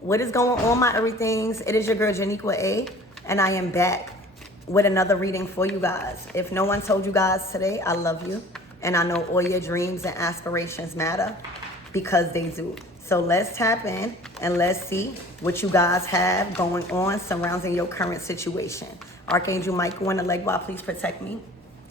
What is going on, my everythings? It is your girl Janiqua A, and I am back with another reading for you guys. If no one told you guys today, I love you, and I know all your dreams and aspirations matter, because they do. So let's tap in and let's see what you guys have going on surrounding your current situation. Archangel Michael in the leg bar, please protect me.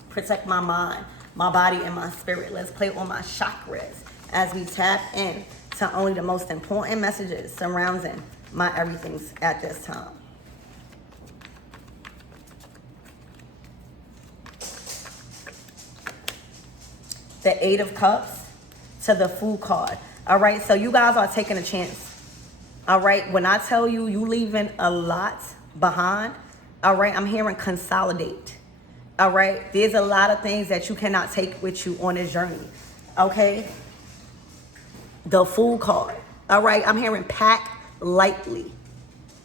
Protect my mind, my body, and my spirit. Let's play on my chakras as we tap in to only the most important messages surrounding my everythings at this time. The Eight of Cups to the Fool card. All right, so you guys are taking a chance. All right, when I tell you you leaving a lot behind, all right, I'm hearing consolidate. All right, there's a lot of things that you cannot take with you on this journey. Okay, the Fool card. All right, I'm hearing pack lightly.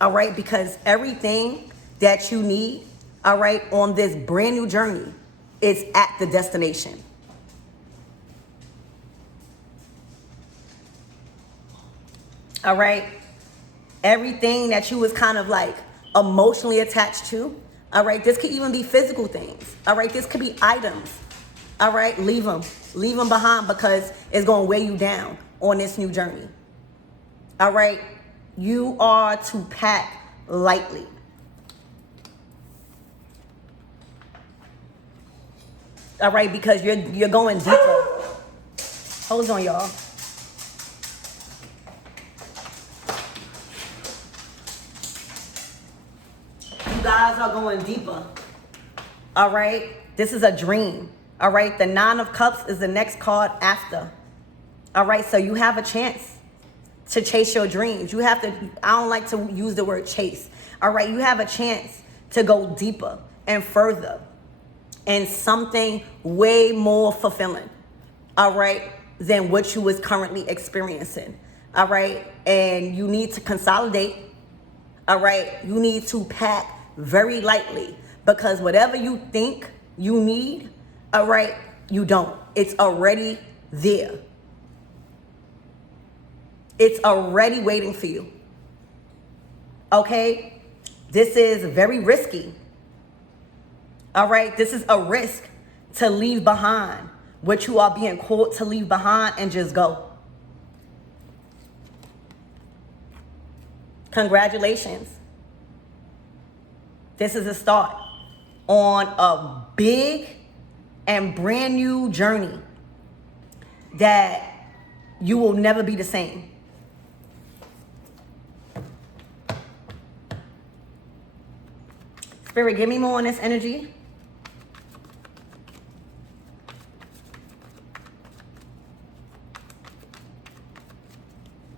All right, because everything that you need, all right, on this brand new journey is at the destination. All right, everything that you was kind of like emotionally attached to, all right, this could even be physical things. All right, this could be items. All right, leave them behind, because it's going to weigh you down on this new journey. All right, you are to pack lightly. All right, because you're going deeper. Hold on, y'all. You guys are going deeper. All right, this is a dream. All right, the Nine of Cups is the next card after. All right, so you have a chance to chase your dreams. You have to, I don't like to use the word chase. All right, you have a chance to go deeper and further and something way more fulfilling, all right, than what you was currently experiencing. All right, and you need to consolidate. All right, you need to pack very lightly, because whatever you think you need, all right, you don't. It's already there. It's already waiting for you. Okay? This is very risky. All right? This is a risk to leave behind what you are being called to leave behind and just go. Congratulations. This is a start on a big and brand new journey that you will never be the same. Spirit, give me more on this energy.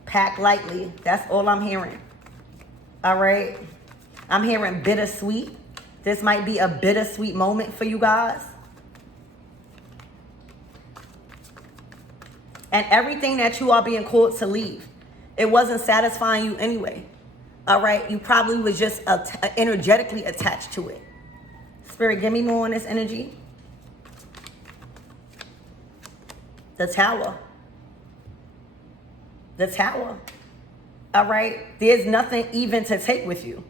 Pack lightly. That's all I'm hearing. All right. I'm hearing bittersweet. This might be a bittersweet moment for you guys. And everything that you are being called to leave, it wasn't satisfying you anyway. All right, you probably was just energetically attached to it. Spirit, give me more on this energy. The Tower. The Tower. All right, there's nothing even to take with you.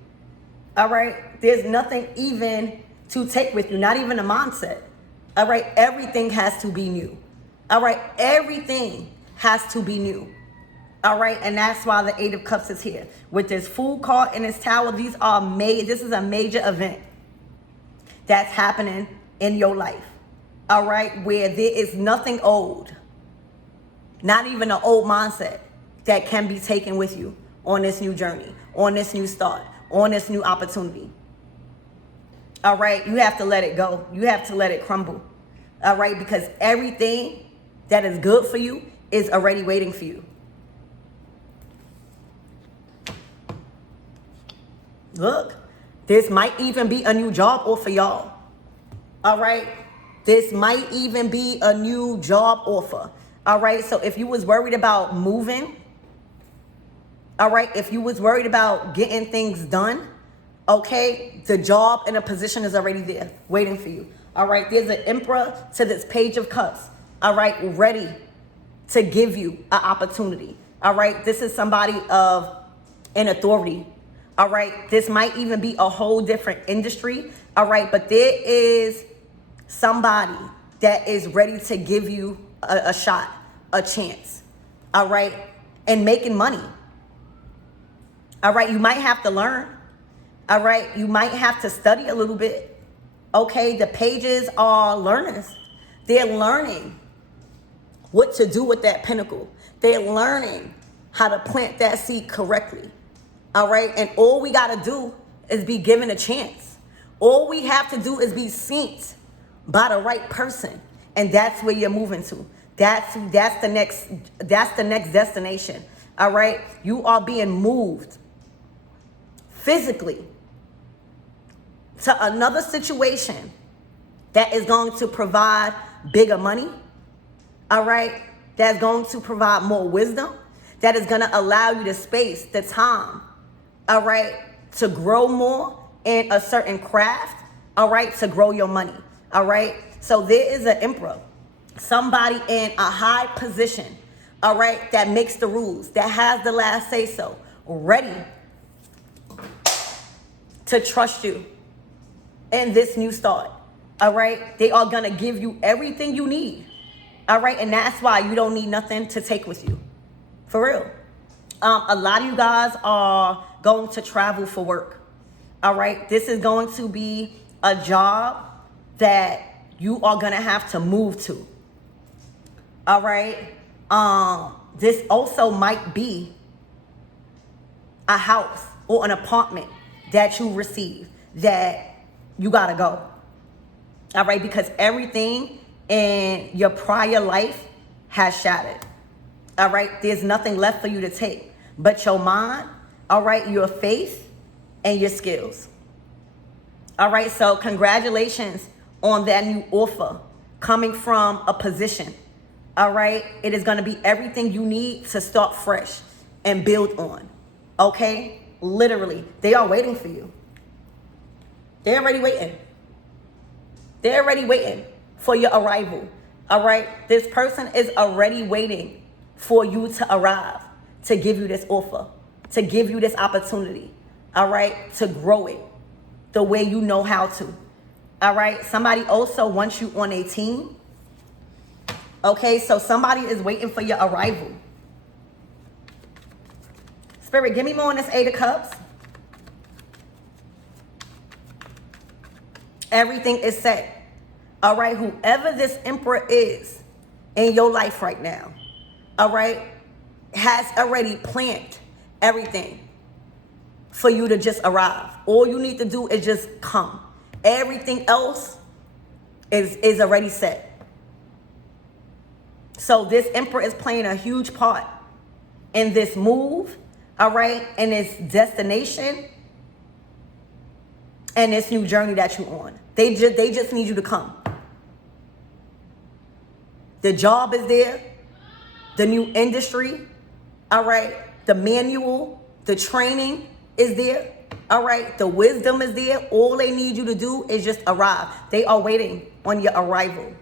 All right, there's nothing even to take with you, not even a mindset. All right, everything has to be new. All right, everything has to be new. All right, and that's why the Eight of Cups is here. With this Fool card and this Tower, this is a major event that's happening in your life. All right, where there is nothing old, not even an old mindset, that can be taken with you on this new journey, on this new start, on this new opportunity. All right, you have to let it go. You have to let it crumble. All right, because everything that is good for you is already waiting for you. Look, this might even be a new job offer, y'all. All right, this might even be a new job offer. All right, so if you was worried about moving, all right, if you was worried about getting things done, okay, the job and the position is already there, waiting for you. All right, there's an Emperor to this Page of Cups, all right, ready to give you an opportunity. All right, this is somebody of and authority. All right. This might even be a whole different industry. All right. But there is somebody that is ready to give you a shot, a chance. All right. And making money. All right. You might have to learn. All right. You might have to study a little bit. Okay. The pages are learners. They're learning what to do with that pinnacle. They're learning how to plant that seed correctly. All right. And all we got to do is be given a chance. All we have to do is be seen by the right person. And that's where you're moving to. That's the next destination. All right. You are being moved physically to another situation that is going to provide bigger money. All right. That's going to provide more wisdom. That is going to allow you the space, the time, all right, to grow more in a certain craft, all right, to grow your money, all right? So there is an emperor, somebody in a high position, all right, that makes the rules, that has the last say so, ready to trust you in this new start, all right? They are going to give you everything you need, all right? And that's why you don't need nothing to take with you, for real. A lot of you guys are going to travel for work. All right. This is going to be a job that you are going to have to move to. All right. This also might be a house or an apartment that you receive that you got to go. All right. Because everything in your prior life has shattered. All right. There's nothing left for you to take but your mind. All right. Your faith and your skills. All right. So congratulations on that new offer coming from a position. All right. It is going to be everything you need to start fresh and build on. Okay. Literally. They are waiting for you. They're already waiting. They're already waiting for your arrival. All right. This person is already waiting for you to arrive, to give you this offer, to give you this opportunity, all right, to grow it the way you know how to, all right? Somebody also wants you on a team, okay? So somebody is waiting for your arrival. Spirit, give me more on this Eight of Cups. Everything is set, all right? Whoever this emperor is in your life right now, all right, has already planned everything for you to just arrive. All you need to do is just come. Everything else is already set. So this emperor is playing a huge part in this move, all right, and this destination and this new journey that you're on. They just need you to come. The job is there. The new industry, all right, the manual, the training is there, all right, the wisdom is there. All they need you to do is just arrive. They are waiting on your arrival.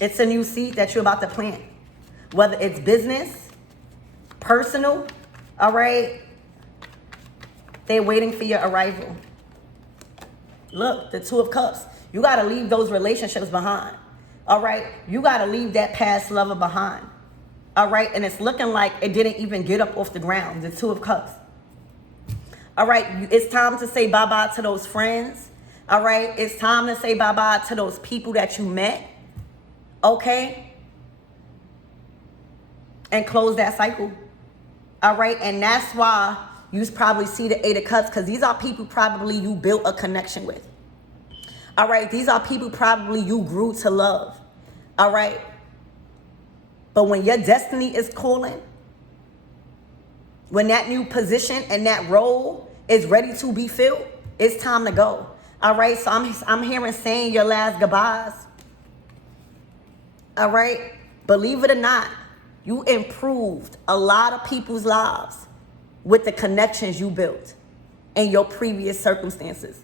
It's a new seed that you're about to plant, whether it's business, personal, all right, they're waiting for your arrival. Look, the Two of Cups. You got to leave those relationships behind. All right. You got to leave that past lover behind. All right. And it's looking like it didn't even get up off the ground. The Two of Cups. All right. It's time to say bye-bye to those friends. All right. It's time to say bye-bye to those people that you met. Okay. And close that cycle. All right. And that's why you probably see the Eight of Cups, because these are people probably you built a connection with. All right. These are people probably you grew to love. All right. But when your destiny is calling, when that new position and that role is ready to be filled, it's time to go. All right. So I'm hearing saying your last goodbyes. All right. Believe it or not, you improved a lot of people's lives with the connections you built in your previous circumstances.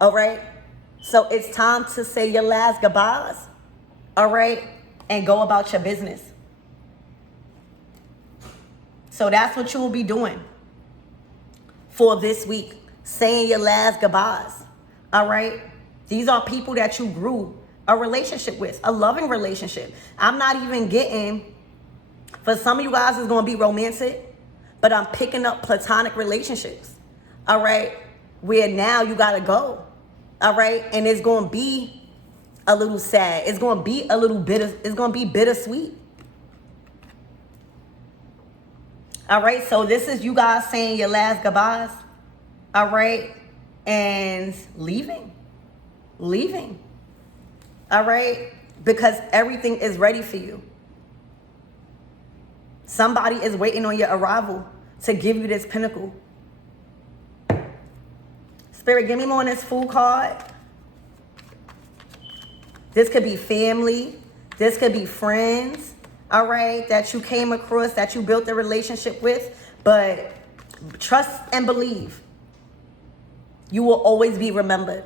All right? So it's time to say your last goodbyes, all right, and go about your business. So that's what you will be doing for this week, saying your last goodbyes, all right? These are people that you grew a relationship with, a loving relationship. I'm not even getting, for some of you guys, it's going to be romantic, but I'm picking up platonic relationships, all right, where now you got to go, all right? And it's going to be a little sad. It's going to be a little bitter. It's going to be bittersweet. All right, so this is you guys saying your last goodbyes, all right, and leaving, all right, because everything is ready for you. Somebody is waiting on your arrival to give you this pinnacle. Spirit, give me more on this Fool card. This could be family. This could be friends. All right, that you came across, that you built a relationship with, but trust and believe you will always be remembered.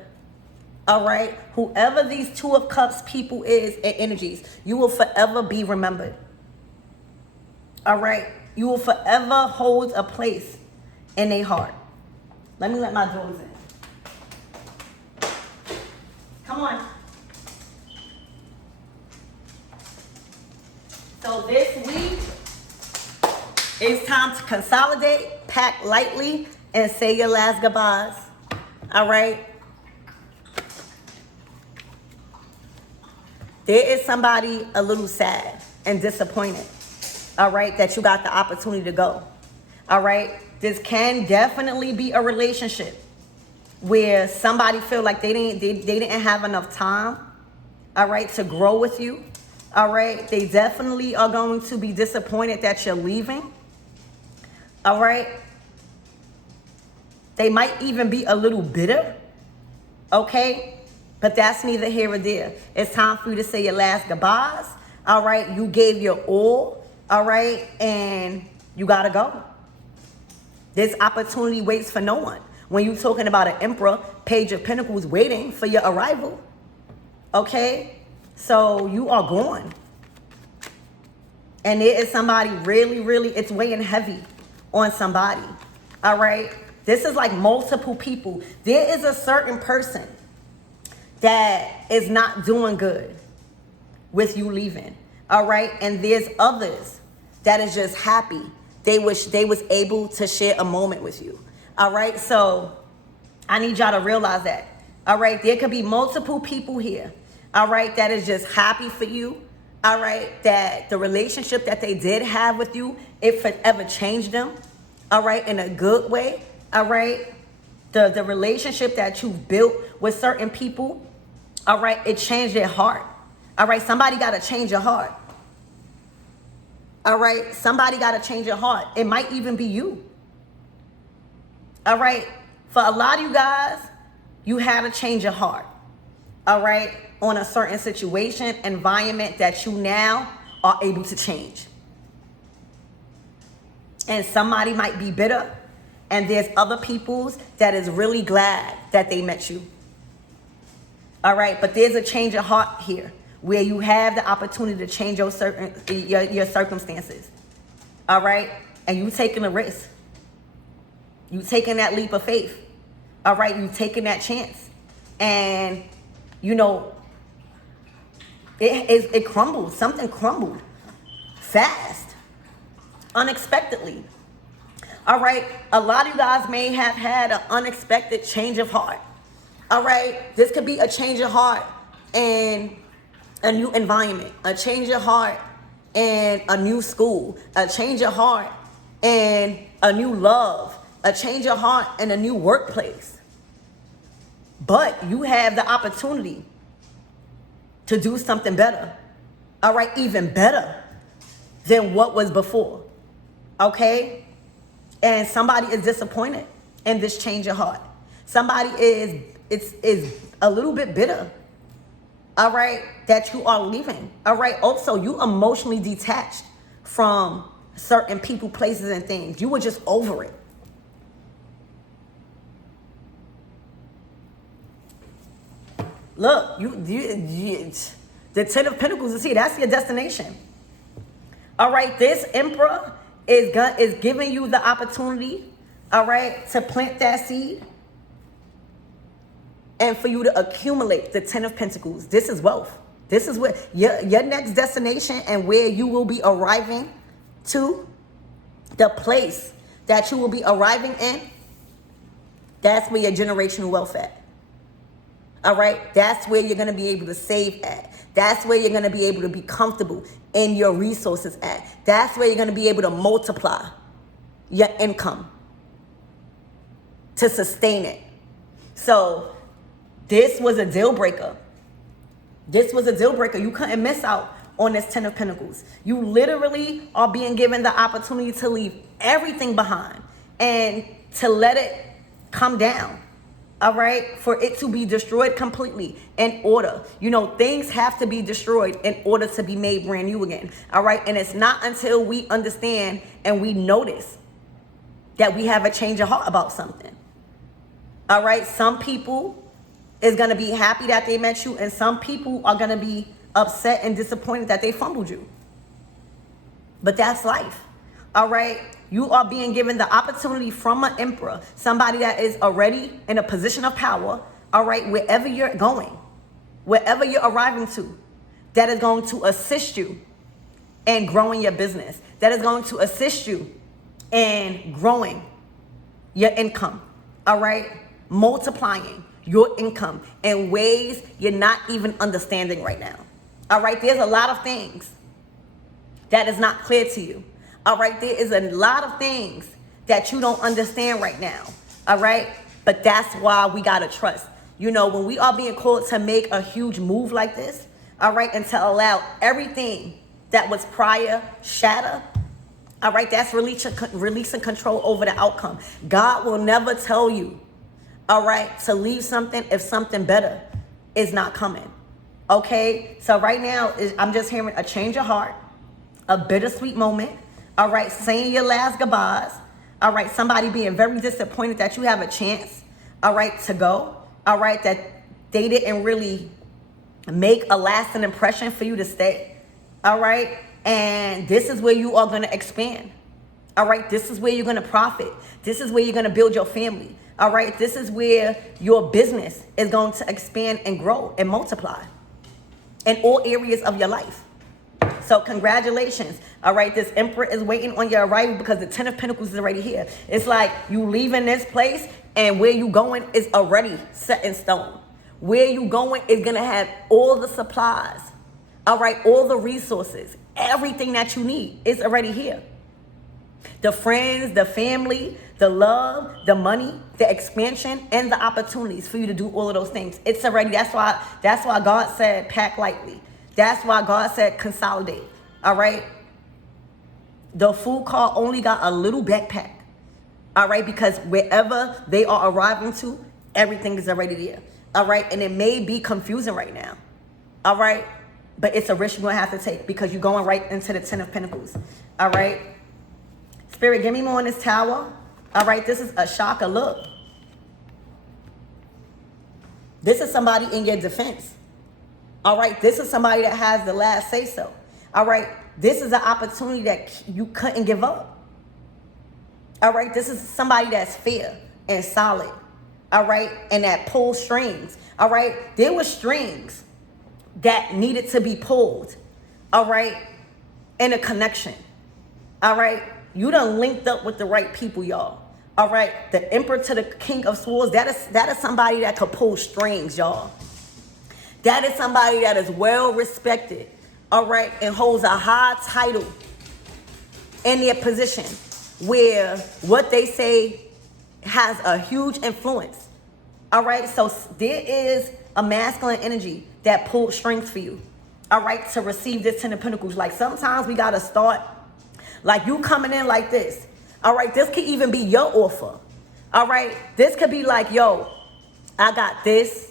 All right, whoever these Two of Cups people is and energies, you will forever be remembered. All right, you will forever hold a place in their heart. Let me let my dogs in. Come on. So this week, it's time to consolidate, pack lightly, and say your last goodbyes. All right? There is somebody a little sad and disappointed, all right, that you got the opportunity to go. All right? This can definitely be a relationship where somebody feel like they didn't have enough time, all right, to grow with you. All right, they definitely are going to be disappointed that you're leaving. All right, they might even be a little bitter. Okay, but that's neither here or there. It's time for you to say your last goodbyes. All right, you gave your all. All right, and you gotta go. This opportunity waits for no one. When you're talking about an Emperor, Page of Pentacles waiting for your arrival. Okay. So you are gone. And there is somebody really, it's weighing heavy on somebody. All right. This is like multiple people. There is a certain person that is not doing good with you leaving. All right. And there's others that is just happy. They wish they was able to share a moment with you. All right. So I need y'all to realize that. All right. There could be multiple people here. All right, that is just happy for you. All right, that the relationship that they did have with you, if it ever changed them, all right, in a good way. All right, the relationship that you built with certain people, all right, it changed their heart. All right, somebody got to change your heart. All right, somebody got to change your heart. It might even be you. All right, for a lot of you guys, you had to change your heart. All right, on a certain situation, environment that you now are able to change. And somebody might be bitter, and there's other people's that is really glad that they met you. All right, but there's a change of heart here where you have the opportunity to change your circumstances. All right, and you taking a risk. You taking that leap of faith. All right, you taking that chance. And you know, it crumbled. Something crumbled fast, unexpectedly. All right, a lot of you guys may have had an unexpected change of heart. All right, this could be a change of heart in a new environment, a change of heart in a new school, a change of heart in a new love, a change of heart in a new workplace. But you have the opportunity to do something better. All right, even better than what was before. Okay? And somebody is disappointed in this change of heart. Somebody is a little bit bitter. All right, that you are leaving. All right, also you emotionally detached from certain people, places, and things. You were just over it. Look, the Ten of Pentacles is here. That's your destination. All right, this Emperor is giving you the opportunity, all right, to plant that seed and for you to accumulate the Ten of Pentacles. This is wealth. This is where your next destination and where you will be arriving to, the place that you will be arriving in, that's where your generational wealth at. All right, that's where you're going to be able to save at. That's where you're going to be able to be comfortable in your resources at. That's where you're going to be able to multiply your income to sustain it. So this was a deal breaker. This was a deal breaker. You couldn't miss out on this Ten of Pentacles. You literally are being given the opportunity to leave everything behind and to let it come down. All right, for it to be destroyed completely in order. You know, things have to be destroyed in order to be made brand new again. All right, and it's not until we understand and we notice that we have a change of heart about something. All right, some people is going to be happy that they met you, and some people are going to be upset and disappointed that they fumbled you. But that's life. All right. You are being given the opportunity from an emperor, somebody that is already in a position of power, all right, wherever you're going, wherever you're arriving to, that is going to assist you in growing your business, that is going to assist you in growing your income, all right, multiplying your income in ways you're not even understanding right now, all right. There's a lot of things that is not clear to you. All right, there is a lot of things that you don't understand right now. All right, but that's why we got to trust. You know, when we are being called to make a huge move like this, all right, and to allow everything that was prior shatter, all right, that's releasing control over the outcome. God will never tell you, all right, to leave something if something better is not coming. Okay, so right now, I'm just hearing a change of heart, a bittersweet moment. All right, saying your last goodbyes. All right, somebody being very disappointed that you have a chance, all right, to go. All right, that they didn't really make a lasting impression for you to stay. All right, and this is where you are going to expand. All right, this is where you're going to profit. This is where you're going to build your family. All right, this is where your business is going to expand and grow and multiply in all areas of your life. So congratulations. All right, this Emperor is waiting on your arrival because the Ten of Pentacles is already here. It's like you leaving this place and where you going is already set in stone. Where you going is going to have all the supplies. All right, all the resources, everything that you need is already here. The friends, the family, the love, the money, the expansion, and the opportunities for you to do all of those things. It's already, that's why God said pack lightly. That's why God said consolidate, all right? The Fool card only got a little backpack, all right? Because wherever they are arriving to, everything is already there, all right? And it may be confusing right now, all right? But it's a risk you're going to have to take because you're going right into the Ten of Pentacles, all right? Spirit, give me more on this Tower, all right? This is a shocker. Look. This is somebody in your defense. All right, this is somebody that has the last say so. All right, this is an opportunity that you couldn't give up. All right, this is somebody that's fair and solid. All right, and that pulls strings. All right, there were strings that needed to be pulled. All right, in a connection. All right, you done linked up with the right people, y'all. All right, the Emperor to the King of Swords, that is somebody that could pull strings, y'all. That is somebody that is well respected, all right, and holds a high title in their position where what they say has a huge influence, all right? So there is a masculine energy that pulls strings for you, all right, to receive this Ten of Pentacles. Like sometimes we got to start, like you coming in like this, all right? This could even be your offer, all right? This could be like, yo, I got this.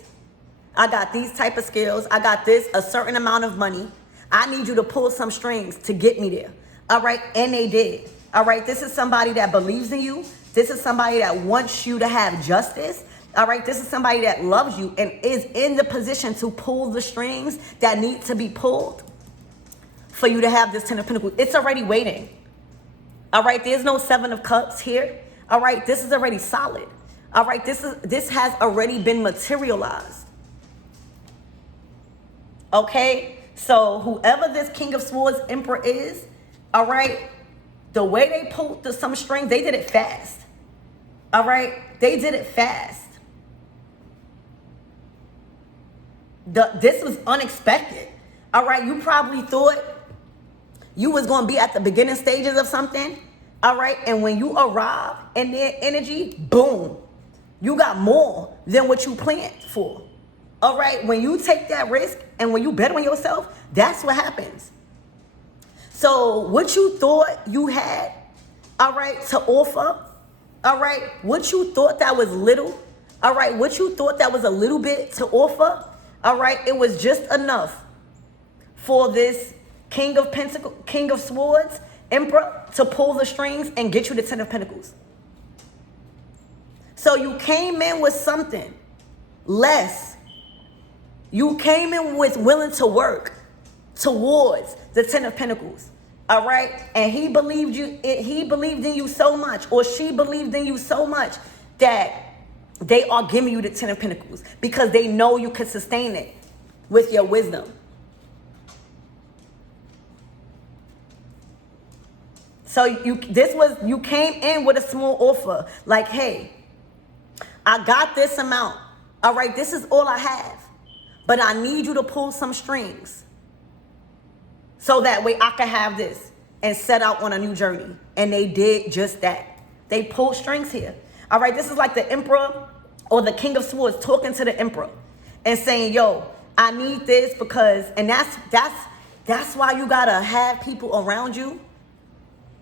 I got these type of skills. I got this, a certain amount of money. I need you to pull some strings to get me there. All right. And they did. All right. This is somebody that believes in you. This is somebody that wants you to have justice. All right, this is somebody that loves you and is in the position to pull the strings that need to be pulled for you to have this Ten of Pentacles. It's already waiting. All right, there's no Seven of Cups here. All right, this is already solid. All right, this has already been materialized. Okay, so whoever this King of Swords Emperor is, all right, the way they pulled some strings, they did it fast. All right, they did it fast. This was unexpected. All right, you probably thought you was going to be at the beginning stages of something. All right, and when you arrive in their energy, boom, you got more than what you planned for. All right, when you take that risk and when you bet on yourself, that's what happens. So what you thought you had, all right, to offer, all right, what you thought that was little, all right, what you thought that was a little bit to offer, all right, it was just enough for this King of Pentacles, King of Swords, Emperor, to pull the strings and get you the Ten of Pentacles. So you came in with something less. You came in with willing to work towards the Ten of Pentacles. All right, and he believed in you so much, or she believed in you so much that they are giving you the Ten of Pentacles because they know you can sustain it with your wisdom. So you came in with a small offer, like, hey, I got this amount. All right, this is all I have, but I need you to pull some strings so that way I can have this and set out on a new journey. And they did just that. They pulled strings here. All right, this is like the Emperor or the King of Swords talking to the Emperor and saying, yo, I need this because, and that's why you gotta have people around you.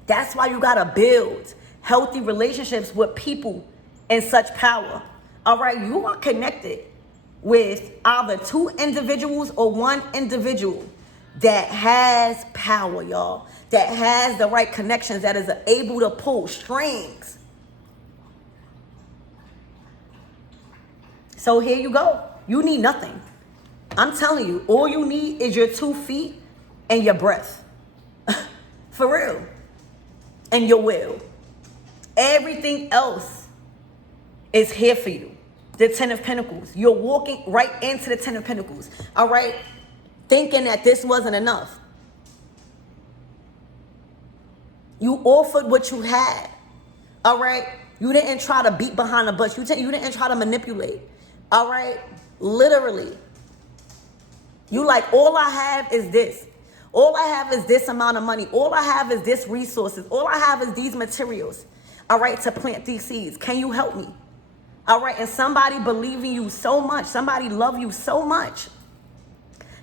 That's why you gotta build healthy relationships with people in such power. All right, you are connected with either two individuals or one individual that has power, y'all, that has the right connections, that is able to pull strings. So here you go. You need nothing. I'm telling you, all you need is your 2 feet and your breath. For real. And your will. Everything else is here for you. The Ten of Pentacles. You're walking right into the Ten of Pentacles. All right? Thinking that this wasn't enough. You offered what you had. All right? You didn't try to beat behind the bush. You didn't try to manipulate. All right? Literally. You like, all I have is this. All I have is this amount of money. All I have is this resources. All I have is these materials. All right? To plant these seeds. Can you help me? All right? And somebody believe in you so much. Somebody love you so much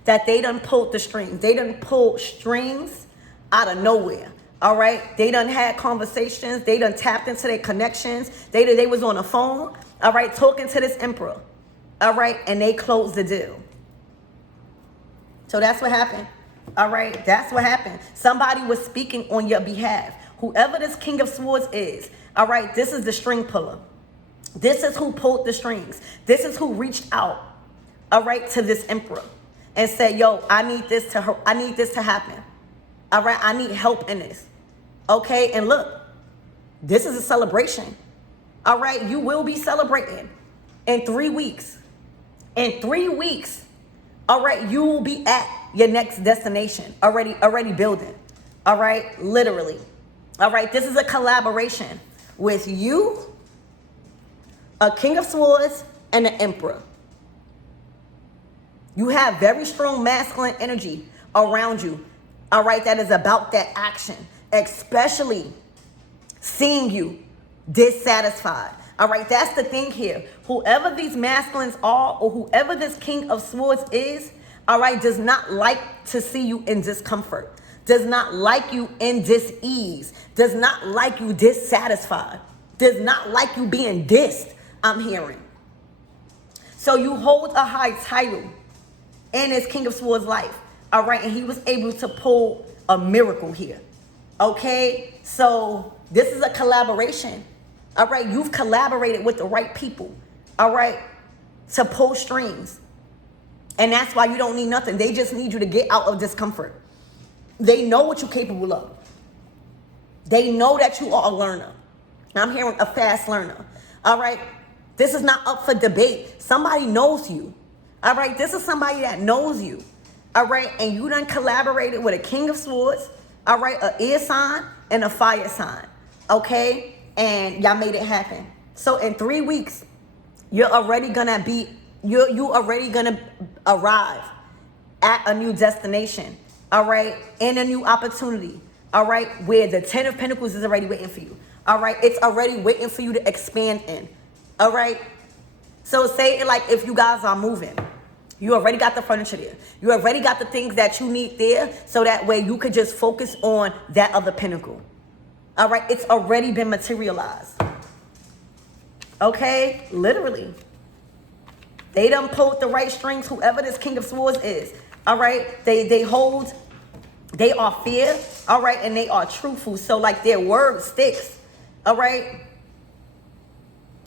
that they done pulled the strings. They done pulled strings out of nowhere. All right? They done had conversations. They done tapped into their connections. They was on the phone, all right, talking to this Emperor. All right? And they closed the deal. So that's what happened. All right? That's what happened. Somebody was speaking on your behalf. Whoever this King of Swords is, all right, this is the string puller. This is who pulled the strings. This is who reached out, all right, to this Emperor and said, yo, I need this to happen. All right, I need help in this. Okay, and look, this is a celebration. All right, you will be celebrating in 3 weeks. In 3 weeks, all right, you will be at your next destination, already building. All right, literally. All right, this is a collaboration with you, a King of Swords, and an Emperor. You have very strong masculine energy around you, all right, that is about that action, especially seeing you dissatisfied. All right, that's the thing here. Whoever these masculines are, or whoever this King of Swords is, all right, does not like to see you in discomfort, does not like you in dis-ease, does not like you dissatisfied, does not like you being dissed, I'm hearing. So you hold a high title in his King of Swords life, all right, and he was able to pull a miracle here, okay? So this is a collaboration, all right? You've collaborated with the right people, all right, to pull strings. And that's why you don't need nothing. They just need you to get out of discomfort. They know what you're capable of. They know that you are a learner. I'm hearing a fast learner. All right. This is not up for debate. Somebody knows you. All right. This is somebody that knows you. All right. And you done collaborated with a King of Swords. All right. An air sign and a fire sign. Okay. And y'all made it happen. So in 3 weeks, you're already gonna be, you already gonna arrive at a new destination. All right. And a new opportunity. All right. Where the 10 of Pentacles is already waiting for you. All right. It's already waiting for you to expand in. All right. So say it like if you guys are moving, you already got the furniture there. You already got the things that you need there. So that way you could just focus on that other pinnacle. All right. It's already been materialized. Okay. Literally. They done pulled the right strings, whoever this King of Swords is. All right. They are fair. All right. And they are truthful. So like their word sticks. All right.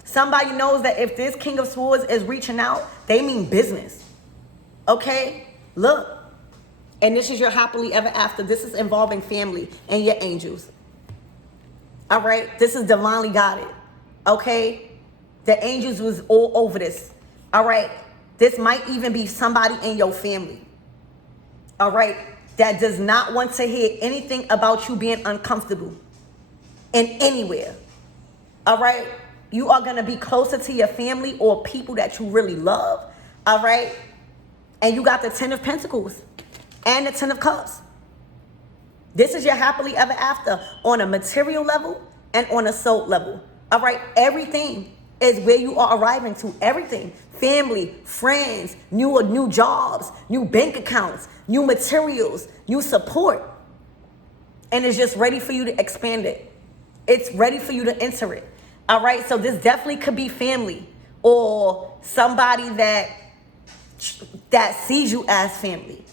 Somebody knows that if this King of Swords is reaching out, they mean business. Okay. Look. And this is your happily ever after. This is involving family and your angels. All right. This is divinely guided. Okay. The angels was all over this. All right. This might even be somebody in your family. All right. That does not want to hear anything about you being uncomfortable in anywhere. All right. You are going to be closer to your family or people that you really love. All right. And you got the 10 of Pentacles and the 10 of Cups. This is your happily ever after on a material level and on a soul level. All right. Everything is where you are arriving to. Everything. Family, friends, new jobs, new bank accounts, new materials, new support. And it's just ready for you to expand it. It's ready for you to enter it. All right. So this definitely could be family or somebody that sees you as family,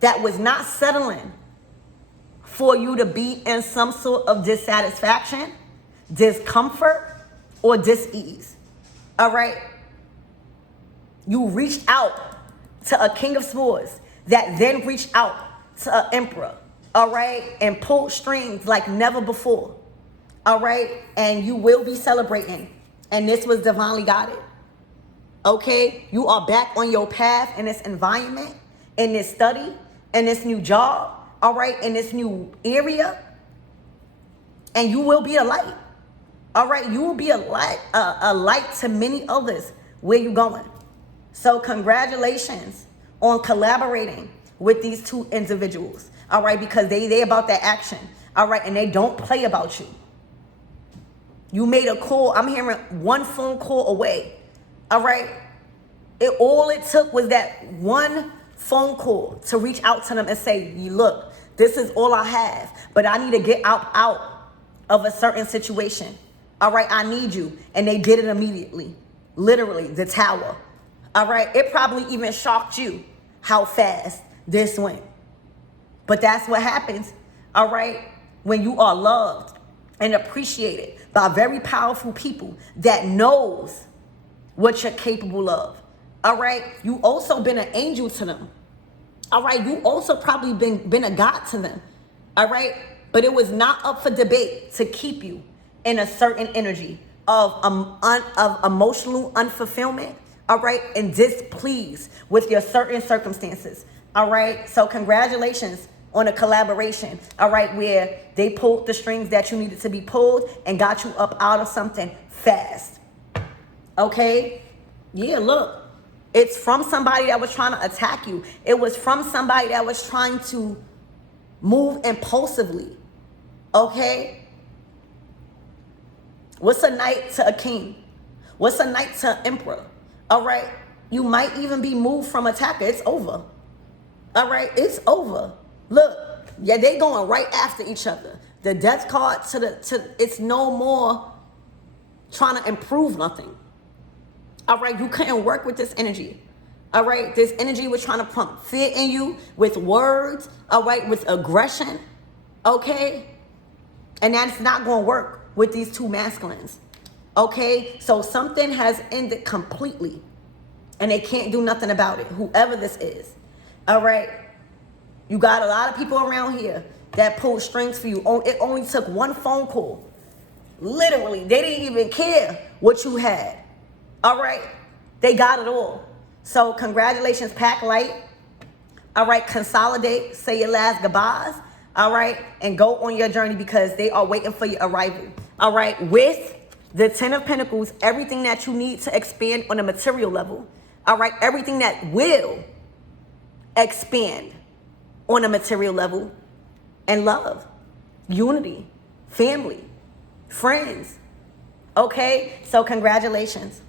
that was not settling for you to be in some sort of dissatisfaction, discomfort, or dis-ease. All right. You reached out to a King of Swords that then reached out to an Emperor. All right. And pulled strings like never before. All right. And you will be celebrating. And this was divinely guided. Okay. You are back on your path in this environment, in this study, in this new job. All right. In this new area. And you will be a light. All right. You will be a light to many others. Where you going? So congratulations on collaborating with these two individuals. All right. Because they about that action. All right. And they don't play about you. You made a call. I'm hearing one phone call away. All right. All it took was that one phone call to reach out to them and say, look, this is all I have, but I need to get out of a certain situation. All right. I need you. And they did it immediately. Literally, the tower. All right. It probably even shocked you how fast this went. But that's what happens. All right. When you are loved and appreciated by very powerful people that knows what you're capable of. All right. You also been an angel to them. All right. You also probably been a God to them. All right. But it was not up for debate to keep you in a certain energy of emotional unfulfillment. All right. And displeased with your certain circumstances. All right. So congratulations on a collaboration. All right. Where they pulled the strings that you needed to be pulled and got you up out of something fast. Okay. Yeah. Look, it's from somebody that was trying to attack you. It was from somebody that was trying to move impulsively. Okay. What's a knight to a king? What's a knight to an emperor? All right. You might even be moved from attacker. It's over. All right. It's over. Look, yeah, they going right after each other. The death card it's no more trying to improve nothing. All right. You couldn't work with this energy. All right. This energy was trying to pump fear in you with words. All right. With aggression. Okay. And that's not going to work with these two masculines. Okay, so something has ended completely and they can't do nothing about it, whoever this is. All right, you got a lot of people around here that pulled strings for you. It only took one phone call. Literally, they didn't even care what you had. All right, they got it all. So congratulations, pack light. All right, consolidate, say your last goodbyes. All right, and go on your journey because they are waiting for your arrival. All right, with the 10 of Pentacles, everything that you need to expand on a material level. All right, everything that will expand on a material level, and love, unity, family, friends. Okay, so congratulations.